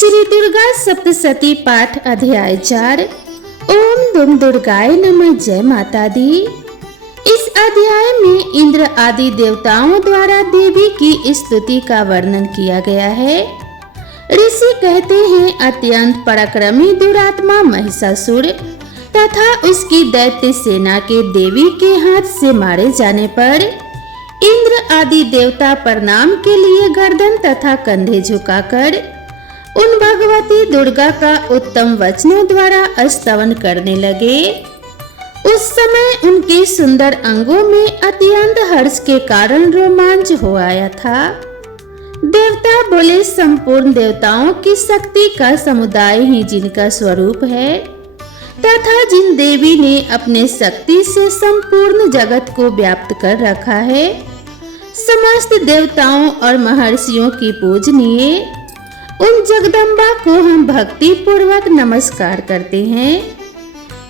श्री दुर्गा सप्तशती पाठ अध्याय 4। ओम दुम दुर्गाय नमः। जय माता दी। इस अध्याय में इंद्र आदि देवताओं द्वारा देवी की स्तुति का वर्णन किया गया है। ऋषि कहते हैं अत्यंत पराक्रमी दुरात्मा महिषासुर तथा उसकी दैत्य सेना के देवी के हाथ से मारे जाने पर इंद्र आदि देवता प्रणाम के लिए गर्दन तथा कंधे झुकाकर उन भगवती दुर्गा का उत्तम वचनों द्वारा स्तवन करने लगे। उस समय उनके सुंदर अंगों में अत्यंत हर्ष के कारण रोमांच हो आया था। देवता बोले, संपूर्ण देवताओं की शक्ति का समुदाय ही जिनका स्वरूप है तथा जिन देवी ने अपने शक्ति से संपूर्ण जगत को व्याप्त कर रखा है, समस्त देवताओं और महर्षियों की पूजनीय उन जगदम्बा को हम भक्ति पूर्वक नमस्कार करते हैं।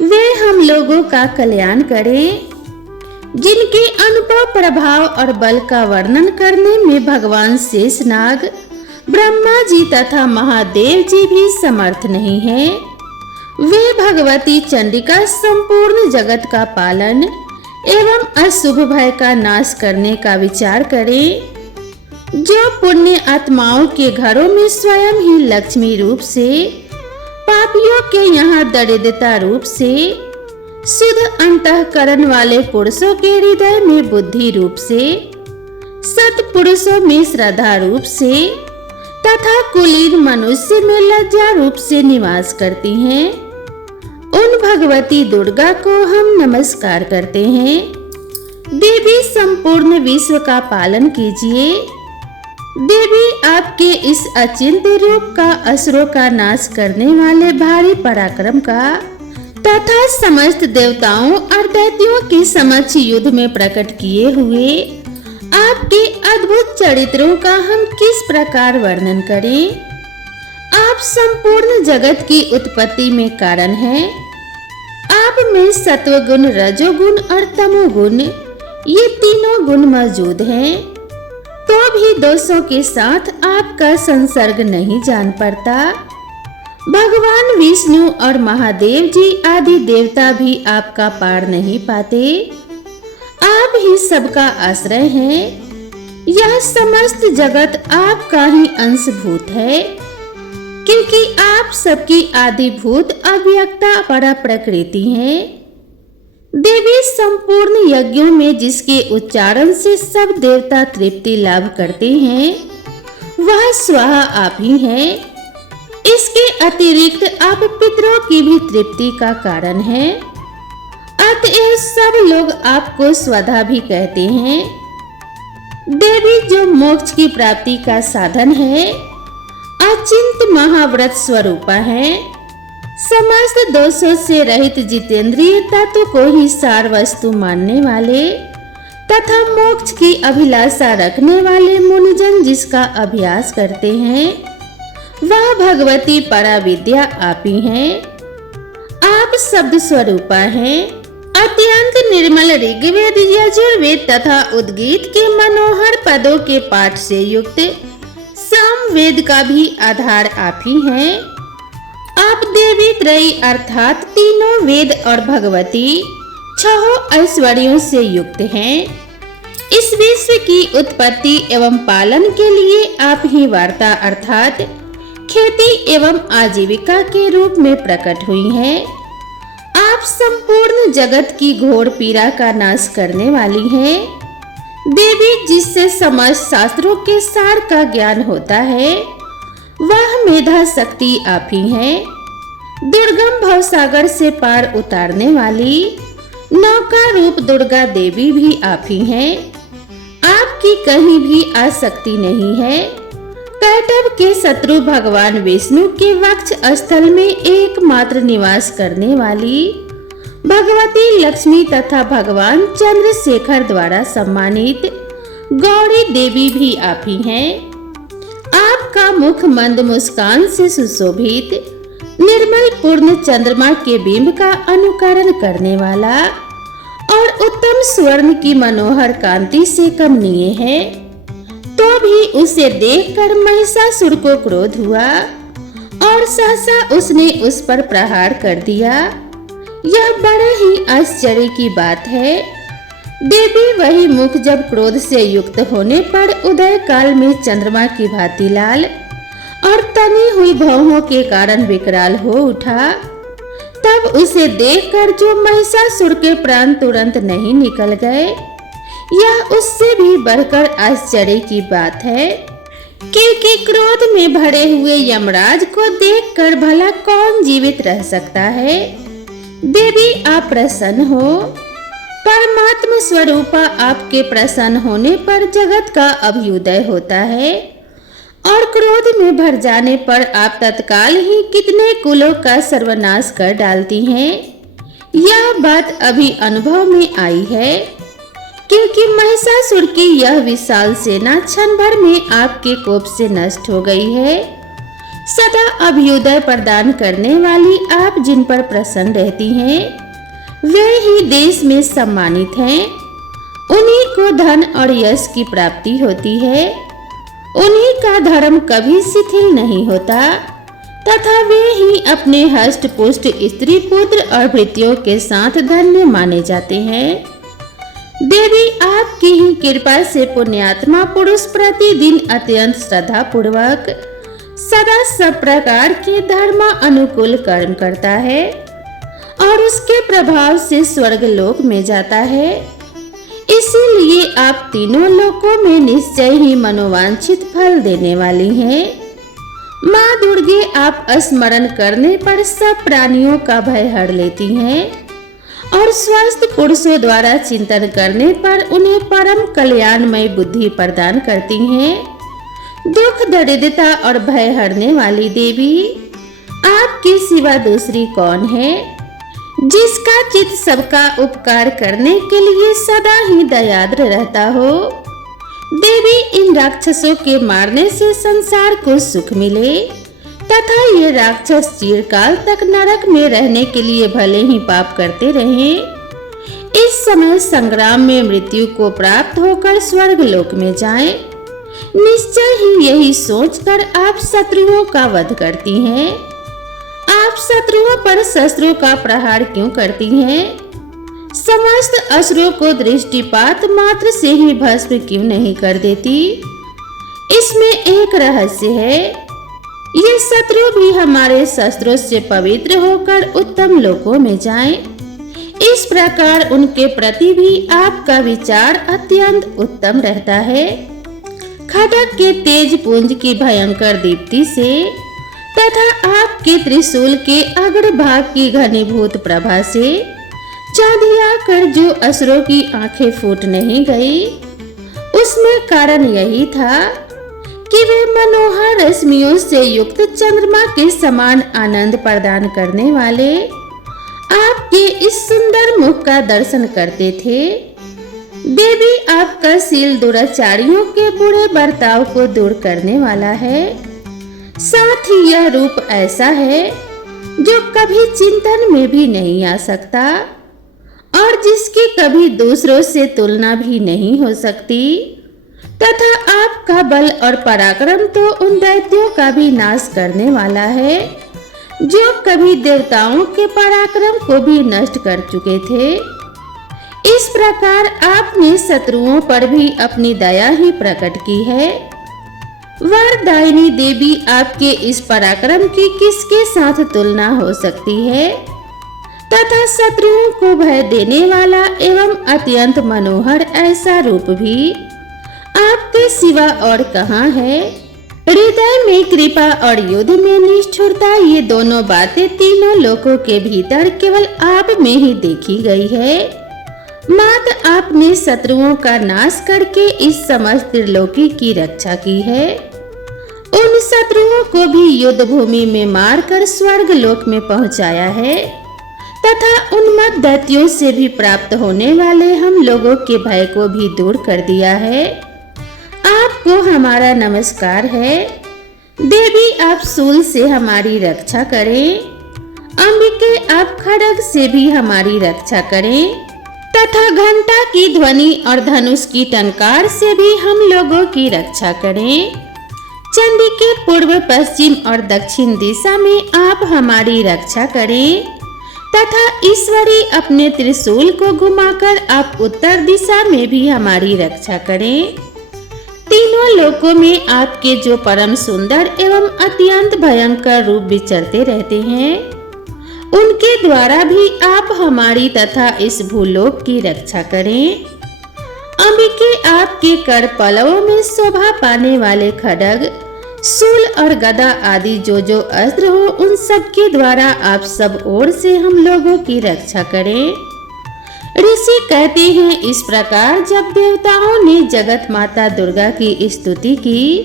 वे हम लोगों का कल्याण करें। जिनके अनुभव, प्रभाव और बल का वर्णन करने में भगवान शेषनाग, ब्रह्मा जी तथा महादेव जी भी समर्थ नहीं है। वे भगवती चंडिका संपूर्ण जगत का पालन एवं अशुभ भय का नाश करने का विचार करें। जो पुण्य आत्माओं के घरों में स्वयं ही लक्ष्मी रूप से, पापियों के यहाँ दरिद्रता रूप से, शुद्ध अंतःकरण वाले पुरुषों के हृदय में बुद्धि रूप से, सत्पुरुषों में श्रद्धा रूप से तथा कुलीन मनुष्य में लज्जा रूप से निवास करती हैं, उन भगवती दुर्गा को हम नमस्कार करते हैं। देवी, संपूर्ण विश्व का पालन कीजिए। देवी, आपके इस अचिंत्य रूप का असुरों का नाश करने वाले भारी पराक्रम का तथा समस्त देवताओं और दैत्यों के समक्ष युद्ध में प्रकट किए हुए आपके अद्भुत चरित्रों का हम किस प्रकार वर्णन करें। आप संपूर्ण जगत की उत्पत्ति में कारण हैं। आप में सत्वगुण, रजोगुण और तमोगुण, ये तीनों गुण मौजूद हैं, तो भी दोषों के साथ आपका संसर्ग नहीं जान पड़ता। भगवान विष्णु और महादेव जी आदि देवता भी आपका पार नहीं पाते। आप ही सबका आश्रय हैं। यह समस्त जगत आपका ही अंशभूत है, क्योंकि आप सबकी आदिभूत अव्यक्ता परा प्रकृति हैं। देवी, संपूर्ण यज्ञों में जिसके उच्चारण से सब देवता तृप्ति लाभ करते हैं, वह स्वः आप ही हैं। इसके अतिरिक्त आप पितरों की भी तृप्ति का कारण हैं। अतएव सब लोग आपको स्वधा भी कहते हैं। देवी, जो मोक्ष की प्राप्ति का साधन है, अचिंत महाव्रत स्वरूपा है। समस्त दोषों से रहित जितेंद्रिय तत्व को ही सार वस्तु मानने वाले तथा मोक्ष की अभिलाषा रखने वाले मुनिजन जिसका अभ्यास करते हैं, वह भगवती पराविद्या आप ही हैं। आप शब्द स्वरूपा हैं। अत्यंत निर्मल ऋग्वेद, यजुर्वेद तथा उद्गीत के मनोहर पदों के पाठ से युक्त सामवेद का भी आधार आप ही हैं। आप देवी त्रयी अर्थात तीनों वेद और भगवती छहों ऐश्वर्यों से युक्त हैं। इस विश्व की उत्पत्ति एवं पालन के लिए आप ही वार्ता अर्थात खेती एवं आजीविका के रूप में प्रकट हुई हैं। आप संपूर्ण जगत की घोर पीड़ा का नाश करने वाली हैं। देवी, जिससे समस्त शास्त्रों के सार का ज्ञान होता है, वह मेधा शक्ति आप ही हैं। दुर्गम भवसागर से पार उतारने वाली नौका रूप दुर्गा देवी भी आप ही हैं। आपकी कहीं भी आसक्ति नहीं है। कैटभ के शत्रु भगवान विष्णु के वक्ष स्थल में एकमात्र निवास करने वाली भगवती लक्ष्मी तथा भगवान चंद्रशेखर द्वारा सम्मानित गौरी देवी भी आप ही हैं। आपका मुख मंद मुस्कान से सुशोभित निर्मल पूर्ण चंद्रमा के बिंब का अनुकरण करने वाला और उत्तम स्वर्ण की मनोहर कांति से कमनीय है। तो भी उसे देखकर महिषासुर को क्रोध हुआ और सहसा उसने उस पर प्रहार कर दिया। यह बड़े ही आश्चर्य की बात है। देवी वही मुख जब क्रोध से युक्त होने पर उदय काल में चंद्रमा की भांति लाल और तनी हुई भौहों के कारण विकराल हो उठा, तब उसे देखकर जो महिषासुर के प्राण तुरंत नहीं निकल गए, यह उससे भी बढ़कर आश्चर्य की बात है, क्योंकि क्रोध में भरे हुए यमराज को देखकर भला कौन जीवित रह सकता है। देवी आप प्रसन्न हो। परमात्मा स्वरूपा आपके प्रसन्न होने पर जगत का अभ्युदय होता है और क्रोध में भर जाने पर आप तत्काल ही कितने कुलों का सर्वनाश कर डालती हैं। यह बात अभी अनुभव में आई है, क्योंकि महिषासुर की यह विशाल सेना क्षण भर में आपके कोप से नष्ट हो गई है। सदा अभ्युदय प्रदान करने वाली आप जिन पर प्रसन्न रहती हैं, वे ही देश में सम्मानित हैं। उन्हीं को धन और यश की प्राप्ति होती है। उन्हीं का धर्म कभी शिथिल नहीं होता तथा वे ही अपने हष्ट पुष्ट स्त्री पुत्र और भृत्यों के साथ धन्य माने जाते हैं। देवी आपकी ही कृपा से पुण्यात्मा पुरुष प्रतिदिन अत्यंत श्रद्धा पूर्वक सदा सब प्रकार के धर्म अनुकूल कर्म करता है और उसके प्रभाव से स्वर्ग लोक में जाता है। इसीलिए आप तीनों लोकों में निश्चय ही मनोवांछित फल देने वाली हैं। माँ दुर्गे आप स्मरण करने पर सब प्राणियों का भय हर लेती हैं और स्वस्थ पुरुषों द्वारा चिंतन करने पर उन्हें परम कल्याणमय बुद्धि प्रदान करती हैं। दुख दरिद्रता और भय हरने वाली देवी, आपके सिवा दूसरी कौन है जिसका चित्त सबका उपकार करने के लिए सदा ही दयाद्र रहता हो। देवी इन राक्षसों के मारने से संसार को सुख मिले तथा ये राक्षस चिरकाल तक नरक में रहने के लिए भले ही पाप करते रहें, इस समय संग्राम में मृत्यु को प्राप्त होकर स्वर्ग लोक में जाएं। निश्चय ही यही सोचकर आप शत्रुओं का वध करती हैं। आप शत्रुओं पर शस्त्रों का प्रहार क्यों करती हैं? समस्त असुरों को दृष्टिपात मात्र से ही भस्म क्यों नहीं कर देती? इसमें एक रहस्य है। ये शत्रु भी हमारे शस्त्रों से पवित्र होकर उत्तम लोकों में जाएं। इस प्रकार उनके प्रति भी आपका विचार अत्यंत उत्तम रहता है। खड्ग के तेज पुंज की भयंकर दीप्ति से तथा आपके त्रिशूल के अग्रभाग की घनीभूत प्रभा से चांदिया कर जो असुरों की आंखें फूट नहीं गई, उसमें कारण यही था कि वे मनोहर रश्मियों से युक्त चंद्रमा के समान आनंद प्रदान करने वाले आपके इस सुंदर मुख का दर्शन करते थे। देवी आपका शील दुराचारियों के बुरे बर्ताव को दूर करने वाला है। साथ ही यह रूप ऐसा है जो कभी चिंतन में भी नहीं आ सकता और जिसकी कभी दूसरों से तुलना भी नहीं हो सकती, तथा आपका बल और पराक्रम तो उन दैत्यों का भी नाश करने वाला है जो कभी देवताओं के पराक्रम को भी नष्ट कर चुके थे। इस प्रकार आपने शत्रुओं पर भी अपनी दया ही प्रकट की है। वरदायिनी देवी, आपके इस पराक्रम की किसके साथ तुलना हो सकती है? तथा शत्रुओं को भय देने वाला एवं अत्यंत मनोहर ऐसा रूप भी आपके सिवा और कहाँ है? हृदय में कृपा और युद्ध में निष्ठुरता, ये दोनों बातें तीनों लोकों के भीतर केवल आप में ही देखी गई है। मात्र आपने शत्रुओं का नाश करके इस समस्त त्रिलोकी की रक्षा की है। उन शत्रुओं को भी युद्ध भूमि में मारकर स्वर्ग लोक में पहुंचाया है तथा उन्मत्त दैत्यों से भी प्राप्त होने वाले हम लोगों के भय को भी दूर कर दिया है। आपको हमारा नमस्कार है। देवी, आप शूल से हमारी रक्षा करें। अंबिके, आप खड्ग से भी हमारी रक्षा करें तथा घंटा की ध्वनि और धनुष की टंकार से भी हम लोगों की रक्षा करें। चंडी के पूर्व, पश्चिम और दक्षिण दिशा में आप हमारी रक्षा करें तथा ईश्वरी अपने त्रिशूल को घुमाकर आप उत्तर दिशा में भी हमारी रक्षा करें। तीनों लोकों में आपके जो परम सुंदर एवं अत्यंत भयंकर रूप विचरते रहते हैं, उनके द्वारा भी आप हमारी तथा इस भूलोक की रक्षा करें। अंबिके, आपके कर पलवों में शोभा पाने वाले खड्ग, शूल और गदा आदि जो अस्त्र हो, उन सब के द्वारा आप सब ओर से हम लोगों की रक्षा करें। ऋषि कहते हैं, इस प्रकार जब देवताओं ने जगत माता दुर्गा की स्तुति की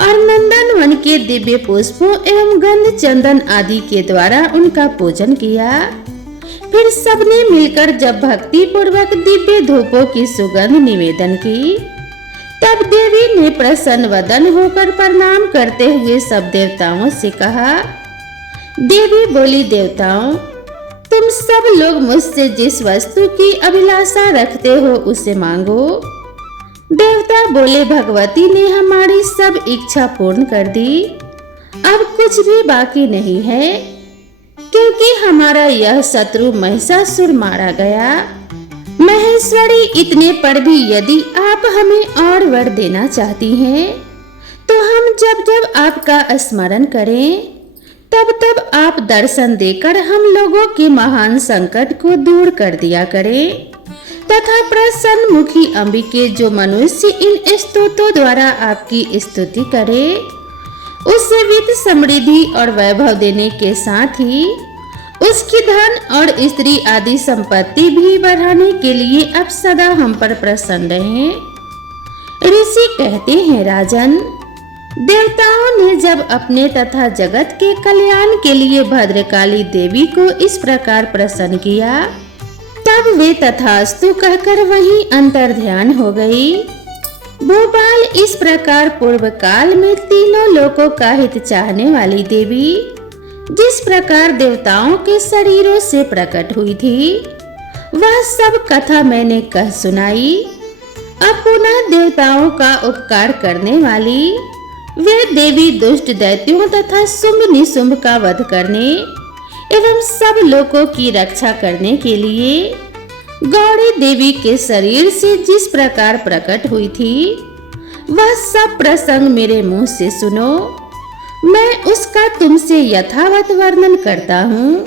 और नंदन वन के दिव्य पुष्पों एवं गंध चंदन आदि के द्वारा उनका पूजन किया, फिर सबने मिलकर जब भक्ति पूर्वक दिव्य धूपों की सुगंध निवेदन की, तब देवी ने प्रसन्न वदन होकर प्रणाम करते हुए सब देवताओं से कहा। देवी बोली, देवताओं, तुम सब लोग मुझसे जिस वस्तु की अभिलाषा रखते हो उसे मांगो। देवता बोले, भगवती ने हमारी सब इच्छा पूर्ण कर दी, अब कुछ भी बाकी नहीं है, क्योंकि हमारा यह शत्रु महिषासुर मारा गया। महेश्वरी, इतने पर भी यदि आप हमें और वर देना चाहती हैं, तो हम जब जब आपका स्मरण करें, तब तब आप दर्शन देकर हम लोगों के महान संकट को दूर कर दिया करें तथा प्रसन्न मुखी अंबिके, जो मनुष्य इन स्तोत्रों द्वारा आपकी स्तुति करे, उसे वित्त, समृद्धि और वैभव देने के साथ ही उसकी धन और स्त्री आदि संपत्ति भी बढ़ाने के लिए अब सदा हम पर प्रसन्न रहें। ऋषि कहते हैं, राजन, देवताओं ने जब अपने तथा जगत के कल्याण के लिए भद्रकाली देवी को इस प्रकार प्रसन्न किया, तब वे तथास्तु कहकर वहीं अंतर ध्यान हो गई। भोपाल, इस प्रकार पूर्व काल में तीनों लोकों का हित चाहने वाली देवी जिस प्रकार देवताओं के शरीरों से प्रकट हुई थी, वह सब कथा मैंने कह सुनाई। अब पुनः देवताओं का उपकार करने वाली वे देवी दुष्ट दैत्यों तथा शुंभ निशुंभ का वध करने एवं सब लोगों की रक्षा करने के लिए गौरी देवी के शरीर से जिस प्रकार प्रकट हुई थी, वह सब प्रसंग मेरे मुंह से सुनो। मैं उसका तुमसे यथावत वर्णन करता हूँ।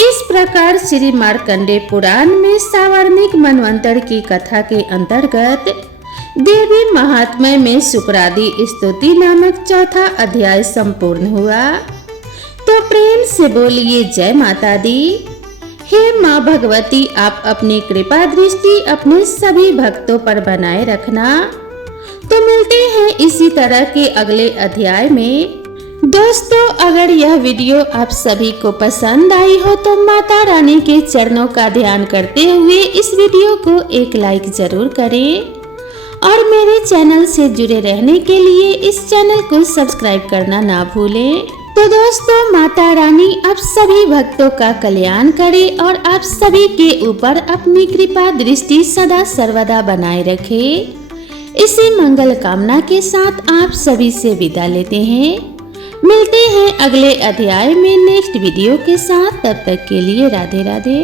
इस प्रकार श्री मार्कंडेय पुराण में सावर्णिक मनवंतर की कथा के अंतर्गत देवी महात्म्य में शुक्रादि स्तुति नामक चौथा अध्याय संपूर्ण हुआ। तो प्रेम से बोलिए जय माता दी। हे माँ भगवती, आप अपनी कृपा दृष्टि अपने सभी भक्तों पर बनाए रखना। तो मिलते हैं इसी तरह के अगले अध्याय में। दोस्तों, अगर यह वीडियो आप सभी को पसंद आई हो तो माता रानी के चरणों का ध्यान करते हुए इस वीडियो को एक लाइक जरूर करें और मेरे चैनल से जुड़े रहने के लिए इस चैनल को सब्सक्राइब करना ना भूलें। तो दोस्तों, माता रानी आप सभी भक्तों का कल्याण करे और आप सभी के ऊपर अपनी कृपा दृष्टि सदा सर्वदा बनाए रखे। इसी मंगल कामना के साथ आप सभी से विदा लेते हैं। मिलते हैं अगले अध्याय में नेक्स्ट वीडियो के साथ। तब तक के लिए राधे राधे।